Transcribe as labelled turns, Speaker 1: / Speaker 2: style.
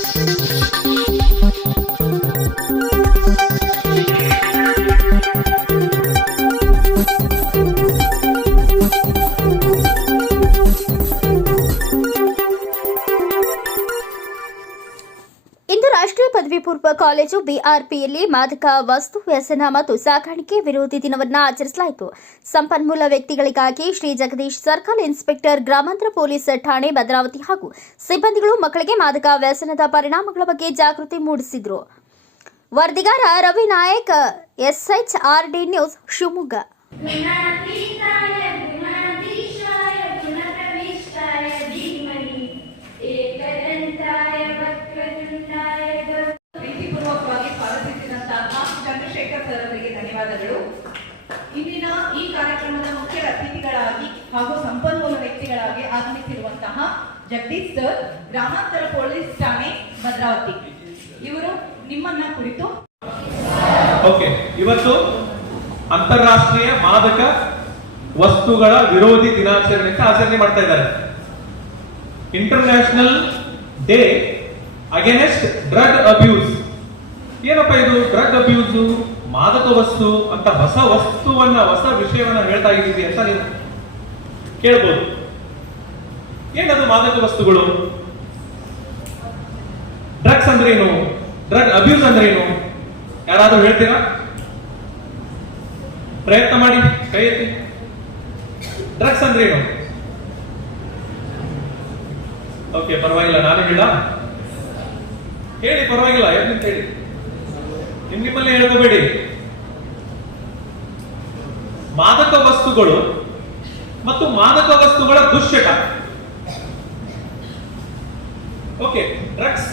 Speaker 1: Thank you. ರಾಷ್ಟ್ರೀಯ ಪದವಿ ಪೂರ್ವ ಕಾಲೇಜು ಬಿಆರ್ಪಿಯಲ್ಲಿ ಮಾದಕ ವಸ್ತು ವ್ಯಸನ ಮತ್ತು ಸಾಗಾಣಿಕೆ ವಿರೋಧಿ ದಿನವನ್ನು ಆಚರಿಸಲಾಯಿತು. ಸಂಪನ್ಮೂಲ ವ್ಯಕ್ತಿಗಳಿಗಾಗಿ ಶ್ರೀ ಜಗದೀಶ್ ಸರ್ಕಲ್ ಇನ್ಸ್ಪೆಕ್ಟರ್ ಗ್ರಾಮಾಂತರ ಪೊಲೀಸ್ ಠಾಣೆ ಭದ್ರಾವತಿ ಹಾಗೂ ಸಿಬ್ಬಂದಿಗಳು ಮಕ್ಕಳಿಗೆ ಮಾದಕ ವ್ಯಸನದ ಪರಿಣಾಮಗಳ ಬಗ್ಗೆ ಜಾಗೃತಿ ಮೂಡಿಸಿದರು. ವರದಿಗಾರ Ravi Nayak, SHRD news Shivamogga.
Speaker 2: Chandrashekhar sir ಅವರಿಗೆ ಧನ್ಯವಾದಗಳು. ಇಂದಿನ ಈ ಕಾರ್ಯಕ್ರಮದ ಮುಖ್ಯ ಅತಿಥಿಗಳಾಗಿ ಹಾಗೂ ಸಂಪನ್ಮೂಲ ವ್ಯಕ್ತಿಗಳಾಗಿ ಆಗಮಿಸಿರುವಂತಹ ಜಗದೀಶ್ ಸರ್, ಗ್ರಾಮಾಂತರ ಪೊಲೀಸ್ ಠಾಣೆ ಭದ್ರಾವತಿ. ಇವರು ನಿಮ್ಮನ್ನ ಕುರಿತು
Speaker 3: ಓಕೆ, ಇವತ್ತು ಅಂತಾರಾಷ್ಟ್ರೀಯ ಮಾದಕ ವಸ್ತುಗಳ ವಿರೋಧಿ ದಿನಾಚರಣೆ ಅಂತ ಆಚರಣೆ ಮಾಡ್ತಾ ಇದ್ದಾರೆ. International day against drug abuse ಏನಪ್ಪ ಇದು? ಡ್ರಗ್ ಅಬ್ಯೂಸ್ ಮಾದಕ ವಸ್ತು ಅಂತ ಹೊಸ ವಸ್ತುವನ್ನ, ಹೊಸ ವಿಷಯವನ್ನ ಹೇಳ್ತಾ ಇದ್ದೀವಿ ಅಂತ ನೀನು ಕೇಳ್ಬೋದು. ಏನದು ಮಾದಕ ವಸ್ತುಗಳು? ಡ್ರಗ್ಸ್ ಅಂದ್ರೆ ಏನು ಡ್ರಗ್ ಅಬ್ಯೂಸ್ ಅಂದ್ರೆ ಏನು ಯಾರಾದ್ರೂ ಹೇಳ್ತೀರಾ? ಪ್ರಯತ್ನ ಮಾಡಿ, ಕೈ ಎತ್ತಿ. ಡ್ರಗ್ಸ್ ಅಂದ್ರೆ ಏನು ಓಕೆ ಪರವಾಗಿಲ್ಲ, ನಾನು ಹೇಳ. ಹೇಳಿ, ಪರವಾಗಿಲ್ಲ ಯಾರು ಹೇಳಿ? ನಿಮ್ ನಿಮ್ಮಲ್ಲಿ ಹೇಳ್ಕೋಬೇಡಿ. ಮಾದಕ ವಸ್ತುಗಳು ಮತ್ತು ಮಾದಕ ವಸ್ತುಗಳ ದುಶ್ಚಟ. Okay drugs